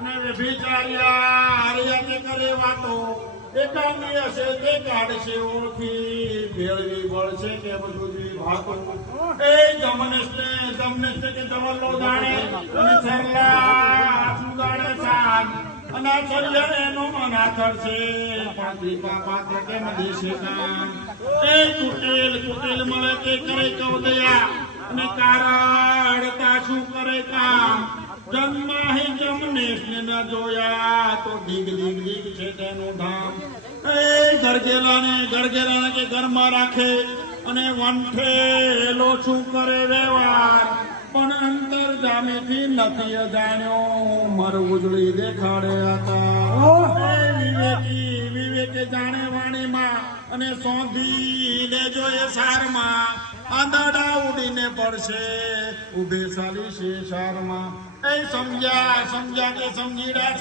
અને વ્યભિચાર્યા હરિયાતે કરે વાતો એકાંગી હશે તે કાઢશે ઓળખી ભેળવી વળશે કે બધું ભાતો એ જમનેશ કે જમલો જાણે અને સરલા સુગાડે સાન અને છરિયા એનો મના થશે પાંત્રિકા પાત્ર કેમ દેશે કામ એ કુટેલ મળે તે કરે કવદયા અને કારડતા શું કરે કામ જન્માહી જમનેશ ને ન જોયા તો દીગ છે તેનું ધામ એ ગરગેલાને કે ઘરમાં રાખે અને વંઠેલો શું કરે વ્યવહાર પણ અંતર જામેથી નથી અજાણ્યો મર ઉજળી દેખાડે હતા વિવેકે જાણે વાણીમાં અને સોંધી લેજો એ સારમાં આંધળા ઉડીને પડશે ઉભે સાલી છે સારમાં એ સમજ્યા કે સમજીડા